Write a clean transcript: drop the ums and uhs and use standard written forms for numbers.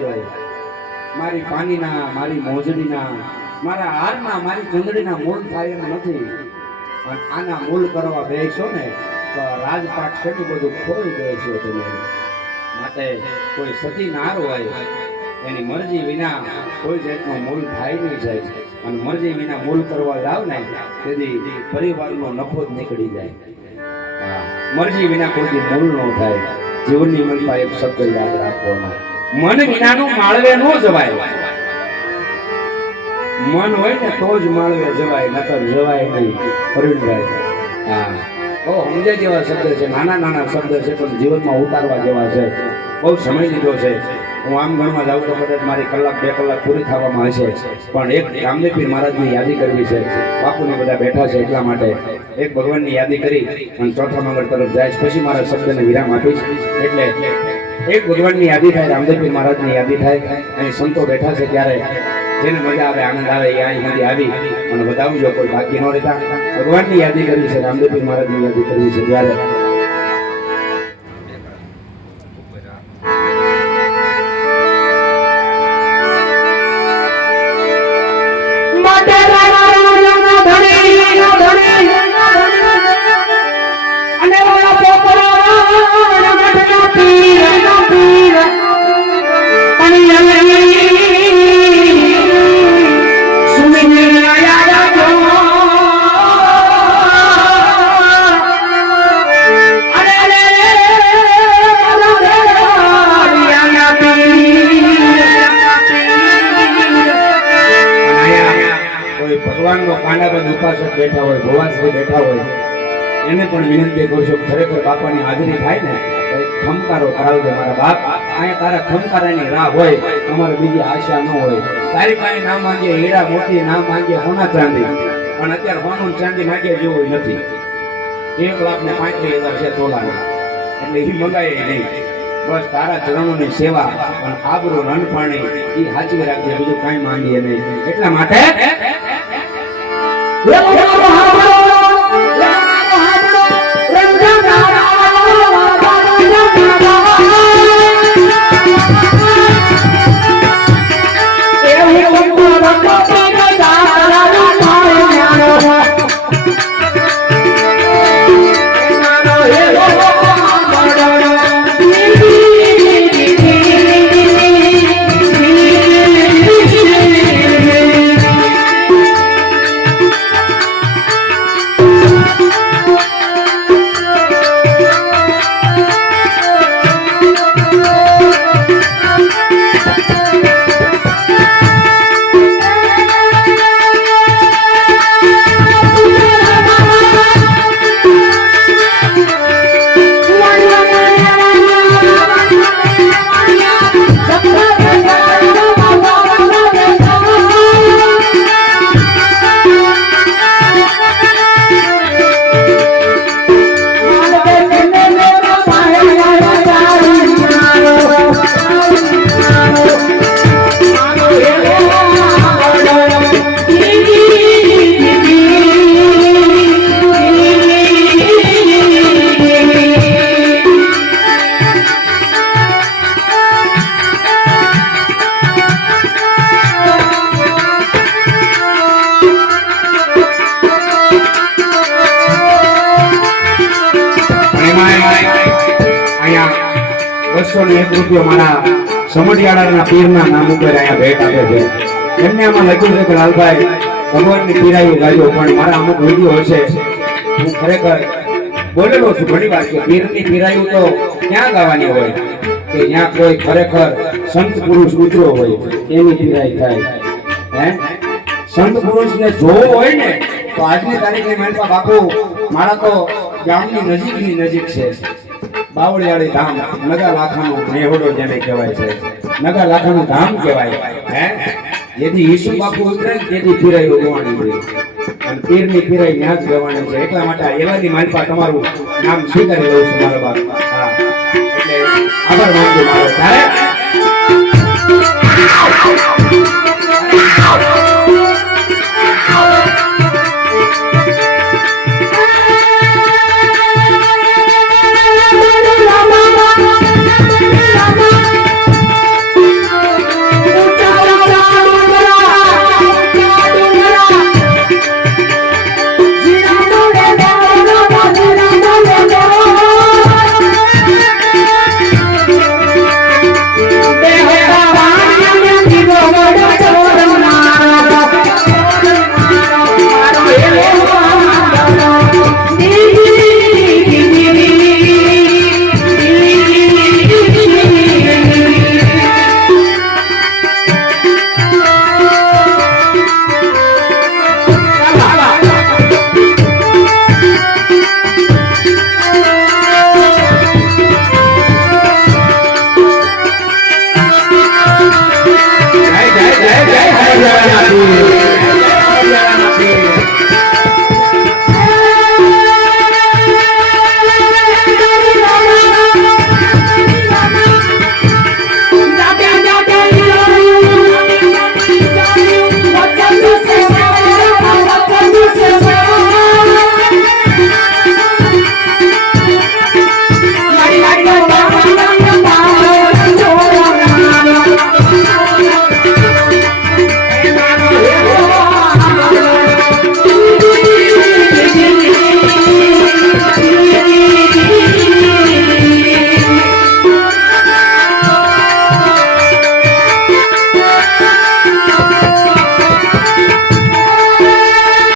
વાજો મારી પાણીના મારી મોજડીના મારા હારના મારી ચંદડીના મૂળ થાય એમ નથી અને આના મૂળ કરવા બેસો ને તો રાજપાટ કેટલું બધું ખોઈ બેસો તમે માટે કોઈ સતી નાર હોય એની મરજી વિના કોઈ જાતનો મૂળ થાય નહીં જાય અને મરજી વિના મૂળ કરવા જાવ ને તેથી પરિવારનો નફો જ નીકળી જાય મરજી વિના કોઈ મૂળ ન થાય જીવનની મનમાં એક શબ્દ યાદ રાખવાનો મન વિનાનું માળવે ન જવાય મન હોય ને તો જ માળવે જવાય નકર જવાય નહીં અરુણભાઈ હા બહુ સમજાય જેવા શબ્દ છે નાના નાના શબ્દ છે પણ જીવનમાં ઉતારવા જેવા છે બહુ સમય લીધો છે હું આમ ગણવા જાઉં તો કદાચ મારી કલાક 2 કલાક પૂરી થવામાં હશે પણ એક રામદેવ પીર મહારાજની યાદી કરવી છે બાપુને બધા બેઠા છે એટલા માટે એક ભગવાનની યાદી કરી અને ચોથા મંગળ તરફ જાય પછી મારા શબ્દને વિરામ આપીશ એટલે એક ભગવાનની યાદી થાય રામદેવ પીર મહારાજની યાદી થાય અહીં સંતો બેઠા છે ત્યારે જેને મજા આવે આનંદ આવે એ અહીં સુધી આવી અને બતાવજો કોઈ બાકી ન રહેતા ભગવાનની યાદી કરવી છે રામદેવ પીર મહારાજની યાદી કરવી છે ત્યારે ભગવાનનો કાંડાબંધ ઉપાસક બેઠા હોય ભવાશ્રી બેઠા હોય એને પણ વિનંતી કરું છું ખરેખર બાપાની હાજરી થાય ને તો એક ખમકારો કરાવજો મારા બાપ અહીંયા તારા ખમકારાની રાહ હોય અમારે બીજી આશા ન હોય તારી પાસે ના માંગીએ હીરા મોતી ના માંગીએ સોના ચાંદી પણ અત્યારે સોનું ચાંદી માંગે જેવું નથી 1,35,000 છે તોલાના એટલે એ મંગાય નહીં બસ તારા ચરણોની સેવા અને આબરૂ રણપાણી એ સાચવી રાખજે બીજું કાંઈ માંગીએ નહીં એટલા માટે ₹100 મારા સમઢિયાળાના પીરના નામ ઉપર અહીંયા ભેટ આપે છે એમને આમાં લખ્યું છે કે લાલભાઈ ભગવાનની પીરાયું ગાયો પણ મારા અમુક વિડીયો હશે હું ખરેખર બોલેલો છું ઘણી વાર કે પીરની પીરાયું તો ક્યાં ગાવાની હોય કે જ્યાં કોઈ ખરેખર સંત પુરુષ ઉતરો હોય એની પીરાઈ થાય હે સંત પુરુષને જોવો હોય ને તો આજની તારીખે માનપા બાપુ મારા તો ગામની નજીક છે બાવળિયાળી ધામ નગર લાખાનું નેહડો જેને કહેવાય છે નગર લાખાનું ધામ કહેવાય હે જેથી ઈસુ બાપુ ઉતરે તેથી પીરાઈ ઉગવાની હોય અને પીરની પીરાઈ ન્યાજ ગવાની છે એટલા માટે એવાની માલપા તમારું નામ સ્વીકારી લઉં છું મારા બાપ હા એટલે આભાર માનજો મારો ત્યારે